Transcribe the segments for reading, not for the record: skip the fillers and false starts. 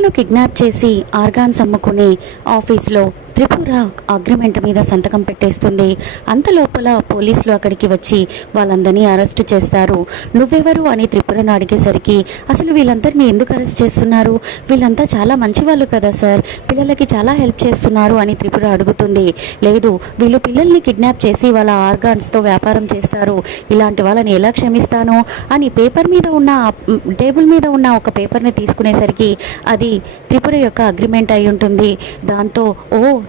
పిల్లలను కిడ్నాప్ చేసి ఆర్గాన్స్ అమ్ముకుని ఆఫీస్లో త్రిపుర అగ్రిమెంట్ మీద సంతకం పెట్టేస్తుంది. అంతలోపల పోలీసులు అక్కడికి వచ్చి వాళ్ళందరినీ అరెస్ట్ చేస్తారు. నువ్వెవరు అని త్రిపురను అడిగేసరికి అసలు వీళ్ళందరినీ ఎందుకు అరెస్ట్ చేస్తున్నారు, వీళ్ళంతా చాలా మంచి వాళ్ళు కదా సార్, పిల్లలకి చాలా హెల్ప్ చేస్తున్నారు అని త్రిపుర అడుగుతుంది. లేదు, వీళ్ళు పిల్లల్ని కిడ్నాప్ చేసి వాళ్ళ ఆర్గాన్స్తో వ్యాపారం చేస్తారు, ఇలాంటి వాళ్ళని ఎలా క్షమిస్తాను అని టేబుల్ మీద ఉన్న ఒక పేపర్ని తీసుకునేసరికి అది త్రిపుర యొక్క అగ్రిమెంట్ అయి ఉంటుంది. దాంతో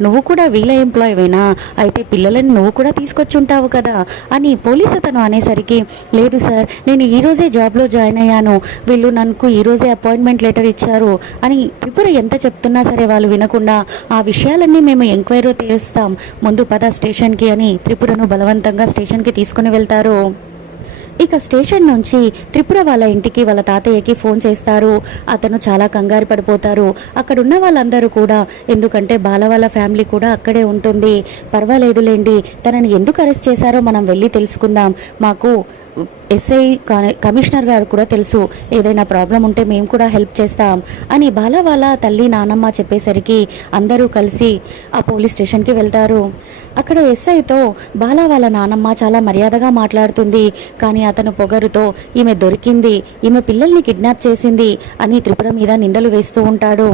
నువ్వు కూడా వీళ్ళ ఎంప్లాయీవేనా, అయితే పిల్లలని నువ్వు కూడా తీసుకొచ్చి ఉంటావు కదా అని పోలీస్ అతను అనేసరికి, లేదు సార్, నేను ఈరోజే జాబ్లో జాయిన్ అయ్యాను, వీళ్ళు నాకు ఈరోజే అపాయింట్మెంట్ లెటర్ ఇచ్చారు అని త్రిపుర ఎంత చెప్తున్నా సరే వాళ్ళు వినకుండా, ఆ విషయాలన్నీ మేము ఎంక్వైరీ తీరుస్తాం, ముందు పద స్టేషన్కి అని త్రిపురను బలవంతంగా స్టేషన్కి తీసుకుని వెళ్తారు. ఇక స్టేషన్ నుంచి త్రిపుర వాళ్ళ ఇంటికి వాళ్ళ తాతయ్యకి ఫోన్ చేస్తారు. అతను చాలా కంగారు పడిపోతారు. అక్కడున్న వాళ్ళందరూ కూడా, ఎందుకంటే బాల వాళ్ళ ఫ్యామిలీ కూడా అక్కడే ఉంటుంది, పర్వాలేదులేండి, తనని ఎందుకు అరెస్ట్ చేశారో మనం వెళ్ళి తెలుసుకుందాం, మాకు ఎస్ఐ కమిషనర్ గారు కూడా తెలుసు, ఏదైనా ప్రాబ్లం ఉంటే మేము కూడా హెల్ప్ చేస్తాం అని బాల వాళ్ళ తల్లి నానమ్మ చెప్పేసరికి అందరూ కలిసి ఆ పోలీస్ స్టేషన్కి వెళ్తారు. అక్కడ ఎస్ఐతో బాల వాళ్ళ నానమ్మ చాలా మర్యాదగా మాట్లాడుతుంది. కానీ అతను పొగరుతో ఈమె దొరికింది, ఈమె పిల్లల్ని కిడ్నాప్ చేసింది అని త్రిపుర మీద నిందలు వేస్తూ ఉంటాడు.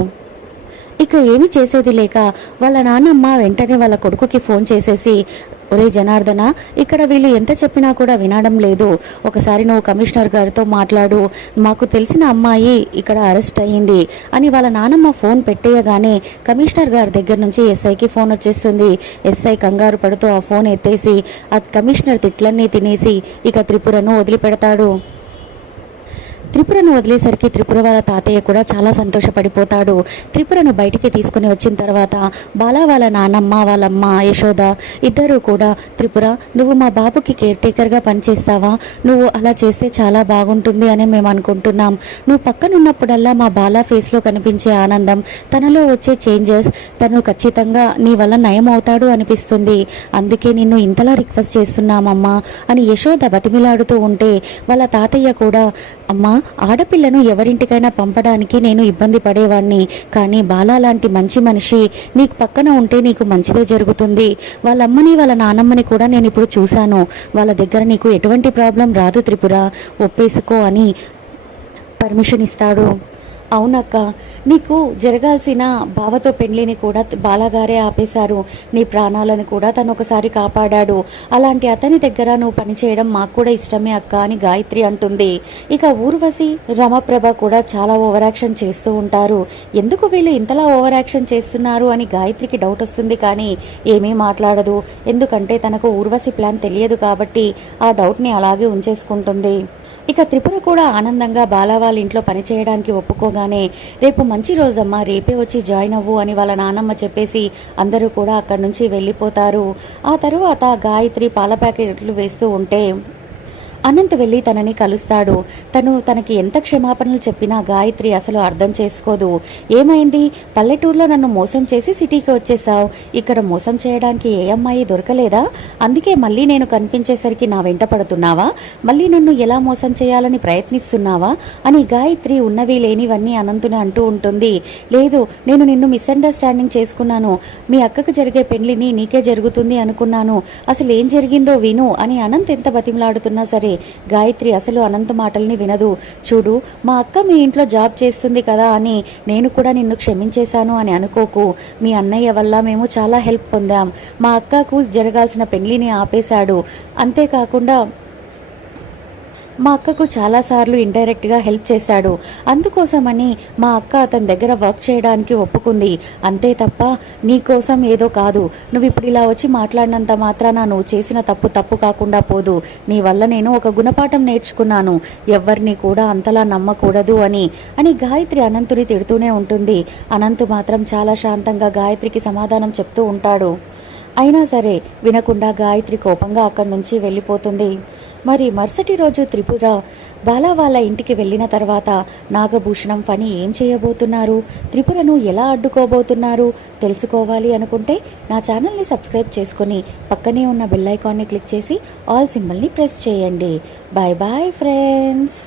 ఇక ఏమి చేసేది లేక వాళ్ళ నాన్నమ్మ వెంటనే వాళ్ళ కొడుకుకి ఫోన్ చేసేసి, ఒరే జనార్దన, ఇక్కడ వీళ్ళు ఎంత చెప్పినా కూడా వినడం లేదు, ఒకసారి నువ్వు కమిషనర్ గారితో మాట్లాడు, మాకు తెలిసిన అమ్మాయి ఇక్కడ అరెస్ట్ అయ్యింది అని వాళ్ళ నానమ్మ ఫోన్ పెట్టేయగానే కమిషనర్ గారి దగ్గర నుంచి ఎస్ఐకి ఫోన్ వచ్చేస్తుంది. ఎస్ఐ కంగారు పడుతూ ఆ ఫోన్ ఎత్తేసి ఆ కమిషనర్ తిట్లన్నీ తినేసి ఇక త్రిపురను వదిలిపెడతాడు. త్రిపురను వదిలేసరికి త్రిపుర వాళ్ళ తాతయ్య కూడా చాలా సంతోషపడిపోతాడు. త్రిపురను బయటికి తీసుకుని వచ్చిన తర్వాత బాలా వాళ్ళ నానమ్మ వాళ్ళమ్మ యశోద ఇద్దరూ కూడా, త్రిపుర, నువ్వు మా బాబుకి కేర్ టేకర్గా పనిచేస్తావా, నువ్వు అలా చేస్తే చాలా బాగుంటుంది అని మేము అనుకుంటున్నాం, నువ్వు పక్కనున్నప్పుడల్లా మా బాలా ఫేస్లో కనిపించే ఆనందం, తనలో వచ్చే చేంజెస్, తను ఖచ్చితంగా నీ వల్ల నయం అవుతాడు అనిపిస్తుంది, అందుకే నిన్ను ఇంతలా రిక్వెస్ట్ చేస్తున్నామమ్మా అని యశోద బతిమిలాడుతూ ఉంటే వాళ్ళ తాతయ్య కూడా, అమ్మా, ఆడపిల్లను ఎవరింటికైనా పంపడానికి నేను ఇబ్బంది పడేవాణ్ణి, కానీ బాలా లాంటి మంచి మనిషి నీకు పక్కన ఉంటే నీకు మంచిదే జరుగుతుంది, వాళ్ళమ్మని వాళ్ళ నానమ్మని కూడా నేను ఇప్పుడు చూశాను, వాళ్ళ దగ్గర నీకు ఎటువంటి ప్రాబ్లం రాదు త్రిపుర, ఒప్పేసుకో అని పర్మిషన్ ఇస్తాడు. అవునక్క, నీకు జరగాల్సిన బావతో పెళ్లిని కూడా బాలాగారే ఆపేశారు, నీ ప్రాణాలను కూడా తను ఒకసారి కాపాడాడు, అలాంటి అతని దగ్గర నువ్వు పనిచేయడం మాకు కూడా ఇష్టమే అక్క అని గాయత్రి అంటుంది. ఇక ఊర్వశి రమప్రభ కూడా చాలా ఓవర్ యాక్షన్ చేస్తూ ఉంటారు. ఎందుకు వీళ్ళు ఇంతలా ఓవర్ యాక్షన్ చేస్తున్నారు అని గాయత్రికి డౌట్ వస్తుంది, కానీ ఏమీ మాట్లాడదు, ఎందుకంటే తనకు ఊర్వశి ప్లాన్ తెలియదు కాబట్టి ఆ డౌట్ని అలాగే ఉంచేసుకుంటుంది. ఇక త్రిపుర కూడా ఆనందంగా బాలా వాళ్ళ ఇంట్లో పనిచేయడానికి ఒప్పుకోగానే, రేపు మంచి రోజమ్మా, రేపే వచ్చి జాయిన్ అవ్వు అని వాళ్ళ నాన్నమ్మ చెప్పేసి అందరూ కూడా అక్కడి నుంచి వెళ్ళిపోతారు. ఆ తరువాత గాయత్రి పాల ప్యాకెట్లు వేస్తూ ఉంటే అనంత్ వెళ్ళి తనని కలుస్తాడు. తనకి ఎంత క్షమాపణలు చెప్పినా గాయత్రి అసలు అర్థం చేసుకోదు. ఏమైంది, పల్లెటూరులో నన్ను మోసం చేసి సిటీకి వచ్చేసావు, ఇక్కడ మోసం చేయడానికి ఏ అమ్మాయి దొరకలేదా, అందుకే మళ్ళీ నేను కనిపించేసరికి నా వెంట పడుతున్నావా, మళ్ళీ నన్ను ఎలా మోసం చేయాలని ప్రయత్నిస్తున్నావా అని గాయత్రి ఉన్నవి లేనివన్నీ అనంతుని అంటూ ఉంటుంది. లేదు, నేను నిన్ను మిస్అండర్స్టాండింగ్ చేసుకున్నాను, మీ అక్కకు జరిగే పెళ్లిని నీకే జరుగుతుంది అనుకున్నాను, అసలు ఏం జరిగిందో విను అని అనంత్ ఎంత బతిమలాడుతున్నా సరే గాయత్రి అసలు అనంత మాటల్ని వినదు. చూడు, మా అక్క మీ ఇంట్లో జాబ్ చేస్తుంది కదా అని నేను కూడా నిన్ను క్షమించేశాను అని అనుకోకు, మీ అన్నయ్య వల్ల మేము చాలా హెల్ప్ పొందాం, మా అక్కకు జరగాల్సిన పెళ్లిని ఆపేశాడు, అంతేకాకుండా మా అక్కకు చాలాసార్లు ఇండైరెక్ట్గా హెల్ప్ చేశాడు, అందుకోసమని మా అక్క అతని దగ్గర వర్క్ చేయడానికి ఒప్పుకుంది, అంతే తప్ప నీ కోసం ఏదో కాదు, నువ్వు ఇప్పుడు ఇలా వచ్చి మాట్లాడినంత మాత్రాన నువ్వు చేసిన తప్పు కాకుండా పోదు, నీ వల్ల నేను ఒక గుణపాఠం నేర్చుకున్నాను, ఎవరిని కూడా అంతలా నమ్మకూడదు అని గాయత్రి అనంతుని తిడుతూనే ఉంటుంది. అనంతు మాత్రం చాలా శాంతంగా గాయత్రికి సమాధానం చెప్తూ ఉంటాడు. అయినా సరే వినకుండా గాయత్రి కోపంగా అక్కడి నుంచి వెళ్ళిపోతుంది. మరి మరుసటి రోజు త్రిపుర బాలా వాళ్ళ ఇంటికి వెళ్ళిన తర్వాత నాగభూషణం ఫణి ఏం చేయబోతున్నారు, త్రిపురను ఎలా అడ్డుకోబోతున్నారు తెలుసుకోవాలి అనుకుంటే నా ఛానల్ని సబ్స్క్రైబ్ చేసుకొని పక్కనే ఉన్న బెల్ ఐకాన్ని క్లిక్ చేసి ఆల్ సింబల్ని ప్రెస్ చేయండి. Bye bye friends.